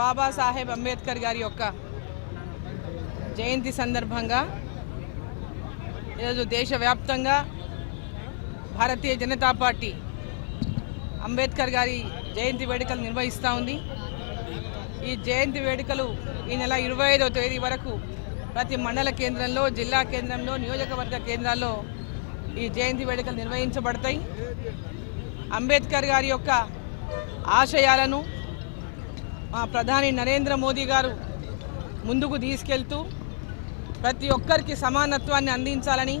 బాబాసాహెబ్ అంబేద్కర్ గారి యొక్క జయంతి సందర్భంగా ఈరోజు దేశవ్యాప్తంగా భారతీయ జనతా పార్టీ అంబేద్కర్ గారి జయంతి వేడుకలు నిర్వహిస్తూ ఉంది. ఈ జయంతి వేడుకలు ఈ నెల ఇరవై ఐదో తేదీ వరకు ప్రతి మండల కేంద్రంలో జిల్లా కేంద్రంలో నియోజకవర్గ కేంద్రాల్లో ఈ జయంతి వేడుకలు నిర్వహించబడతాయి. అంబేద్కర్ గారి యొక్క ఆశయాలను ప్రధాని నరేంద్ర మోదీ గారు ముందుకు తీసుకెళ్తూ ప్రతి ఒక్కరికి సమానత్వాన్ని అందించాలని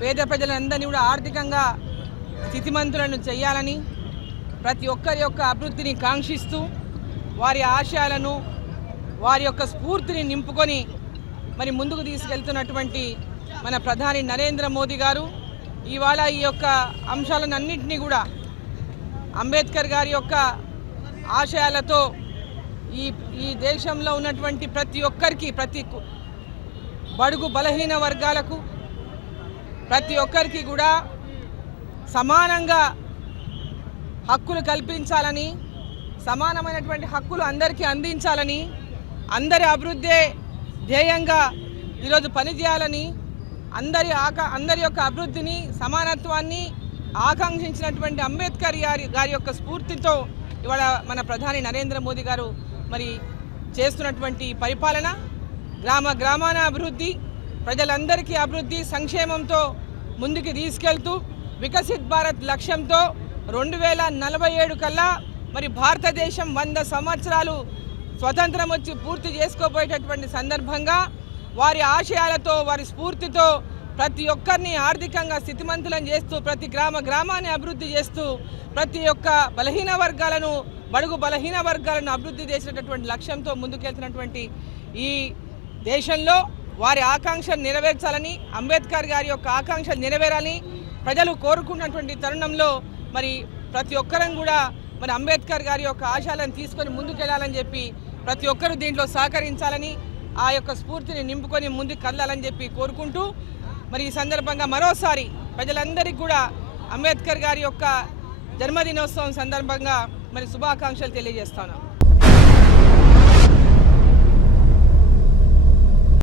పేద ప్రజలందరినీ కూడా ఆర్థికంగా స్థితిమంతులను చేయాలని ప్రతి ఒక్కరి యొక్క అభివృద్ధిని కాంక్షిస్తూ వారి ఆశయాలను వారి యొక్క స్ఫూర్తిని నింపుకొని మరి ముందుకు తీసుకెళ్తున్నటువంటి మన ప్రధాని నరేంద్ర మోదీ గారు ఇవాళ ఈ యొక్క అంశాలను అన్నింటినీ కూడా అంబేద్కర్ గారి యొక్క ఆశయాలతో ఈ ఈ దేశంలో ఉన్నటువంటి ప్రతి ఒక్కరికి ప్రతి బడుగు బలహీన వర్గాలకు ప్రతి ఒక్కరికి కూడా సమానంగా హక్కులు కల్పించాలని సమానమైనటువంటి హక్కులు అందరికీ అందించాలని అందరి అభివృద్ధే ధ్యేయంగా ఈరోజు పనిచేయాలని అందరి ఆకా అందరి యొక్క అభివృద్ధిని సమానత్వాన్ని ఆకాంక్షించినటువంటి అంబేద్కర్ గారి గారి యొక్క స్ఫూర్తితో ఇవాళ మన ప్రధాని నరేంద్ర మోదీ గారు మరి చేస్తున్నటువంటి పరిపాలన గ్రామ గ్రామాన అభివృద్ధి ప్రజలందరికీ అభివృద్ధి సంక్షేమంతో ముందుకు తీసుకెళ్తూ వికసిత్ భారత్ లక్ష్యంతో రెండు వేల నలభై ఏడు కల్లా మరి భారతదేశం వంద సంవత్సరాలు స్వతంత్రం వచ్చి పూర్తి చేసుకోబోయేటటువంటి సందర్భంగా వారి ఆశయాలతో వారి స్ఫూర్తితో ప్రతి ఒక్కరిని ఆర్థికంగా స్థితిమంతులను చేస్తూ ప్రతి గ్రామ గ్రామాన్ని అభివృద్ధి చేస్తూ ప్రతి ఒక్క బలహీన వర్గాలను బడుగు బలహీన వర్గాలను అభివృద్ధి చేసినటువంటి లక్ష్యంతో ముందుకెళ్తున్నటువంటి ఈ దేశంలో వారి ఆకాంక్షలు నెరవేర్చాలని అంబేద్కర్ గారి యొక్క ఆకాంక్షలు నెరవేరాలని ప్రజలు కోరుకున్నటువంటి తరుణంలో మరి ప్రతి ఒక్కరం కూడా మరి అంబేద్కర్ గారి యొక్క ఆశయాలను తీసుకొని ముందుకెళ్ళాలని చెప్పి ప్రతి ఒక్కరూ దీంట్లో సహకరించాలని ఆ యొక్క స్ఫూర్తిని నింపుకొని ముందుకు కదలాలని చెప్పి కోరుకుంటూ మరి ఈ సందర్భంగా మరోసారి ప్రజలందరికీ కూడా అంబేద్కర్ గారి యొక్క జన్మదినోత్సవం సందర్భంగా మరి శుభాకాంక్షలు తెలియజేస్తాను.